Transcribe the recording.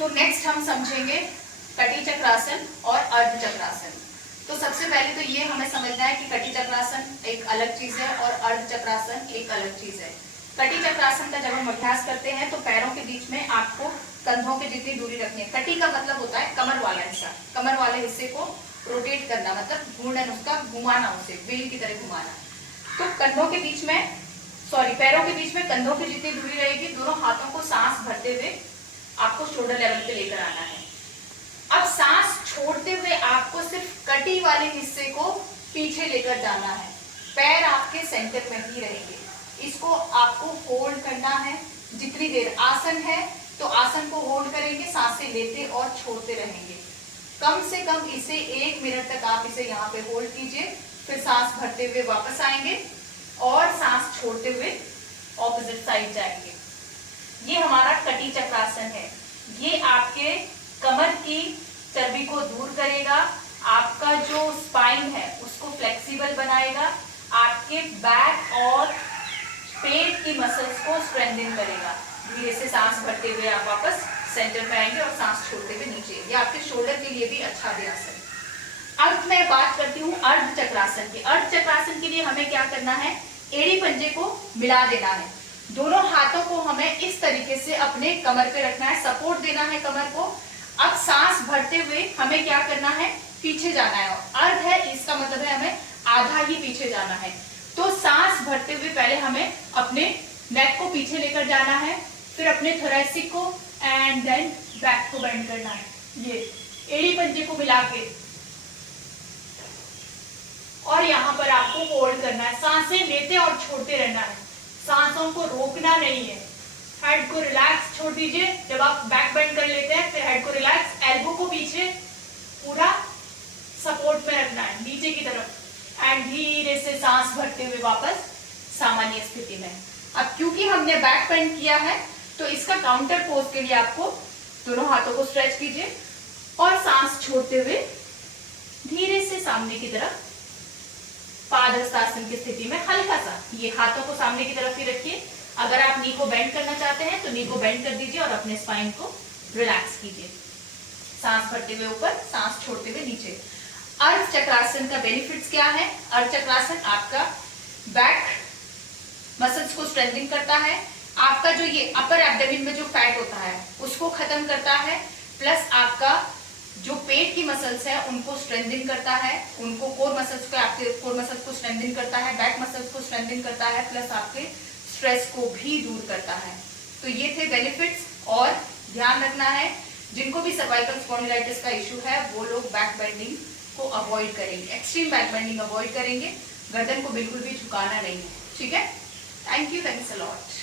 तो नेक्स्ट हम समझेंगे कटी चक्रासन और अर्ध चक्रासन। तो सबसे पहले तो ये हमें समझना है कि कटी चक्रासन एक अलग चीज है और अर्ध चक्रासन एक अलग चीज है। कटी चक्रासन का जब हम अभ्यास करते हैं तो पैरों के बीच में आपको कंधों के जितनी दूरी रखनी है। कटी का मतलब होता है कमर वाला हिस्सा, कमर वाले हिस्से को रोटेट करना, मतलब घूर्णन, उसका घुमाना, उसे व्हील की तरह घुमाना। तो कंधों के बीच में पैरों के बीच में कंधों की जितनी दूरी रहेगी, दोनों हाथों को सांस भरते हुए आपको शोल्डर लेवल पे लेकर आना है। अब सांस छोड़ते हुए आपको सिर्फ कटी वाले हिस्से को पीछे लेकर जाना है। पैर आपके सेंटर में ही रहेंगे। इसको आपको होल्ड करना है जितनी देर आसन है, तो आसन को होल्ड करेंगे, सांसें लेते और छोड़ते रहेंगे। कम से कम इसे 1 मिनट तक आप इसे यहाँ पे होल्ड कीजिए, फिर सांस भरते हुए वापस आएंगे और सांस छोड़ते हुए ऑपोजिट साइड जाएंगे। ये हमारा कटी चक्रासन है। ये आपके कमर की चर्बी को दूर करेगा, आपका जो स्पाइन है उसको फ्लेक्सिबल बनाएगा, आपके बैक और पेट की मसल्स को स्ट्रेंथन करेगा। धीरे से सांस भरते हुए आप वापस सेंटर पे आएंगे और सांस छोड़ते हुए नीचे। ये आपके शोल्डर के लिए भी अच्छा अभ्यास है। अब मैं बात करती हूँ अर्ध चक्रासन की। अर्ध चक्रासन के लिए हमें क्या करना है, एड़ी पंजे को मिला देना है। दोनों हाथों को हमें इस तरीके से अपने कमर पे रखना है, सपोर्ट देना है कमर को। अब सांस भरते हुए हमें क्या करना है, पीछे जाना है। अर्ध है, इसका मतलब है हमें आधा ही पीछे जाना है। तो सांस भरते हुए पहले हमें अपने नेक को पीछे लेकर जाना है, फिर अपने थोरैसिक को एंड देन बैक को बेंड करना है। ये एड़ी पंजे को मिला के और यहाँ पर आपको होल्ड करना है। सांसें लेते और छोड़ते रहना है, सांसों को रोकना नहीं है। हेड को रिलैक्स छोड़ दीजिए। जब आप बैक बेंड कर लेते हैं फिर हेड को रिलैक्स, एल्बो को पीछे पूरा सपोर्ट में रखना है नीचे की तरफ, एंड धीरे से सांस भरते हुए वापस सामान्य स्थिति में। अब क्योंकि हमने बैक बेंड किया है तो इसका काउंटर पोज के लिए आपको दोनों हाथों को स्ट्रेच कीजिए और सांस छोड़ते हुए धीरे से सामने की तरफ पादहस्तासन की स्थिति में हल्का सा ये हाथों को सामने की तरफ ही रखिए। अगर आप नी को बेंड करना चाहते हैं तो नी को बेंड कर दीजिए और अपने स्पाइन को रिलैक्स कीजिए। सांस भरते हुए ऊपर, सांस छोड़ते हुए नीचे। अर्ध चक्रासन का बेनिफिट्स क्या है? अर्ध चक्रासन आपका बैक मसल्स को स्ट्रेंथनिंग करता है, आपका जो ये अपर एब्डोमेन में जो फैट होता है उसको खत्म करता है, प्लस आपका जो पेट की मसल्स है उनको स्ट्रेंथनिंग करता है, उनको कोर मसल्स को स्ट्रेंथनिंग करता है, बैक मसल्स को स्ट्रेंथनिंग करता है, प्लस आपके स्ट्रेस को भी दूर करता है। तो ये थे बेनिफिट्स। और ध्यान रखना है, जिनको भी सर्वाइकल स्पॉन्डिलाइटिस का इशू है वो लोग बैक बेंडिंग को अवॉइड करेंगे, एक्सट्रीम बैक बेंडिंग अवॉइड करेंगे, गर्दन को बिल्कुल भी झुकाना नहीं है। ठीक है? Thank you, thanks a lot.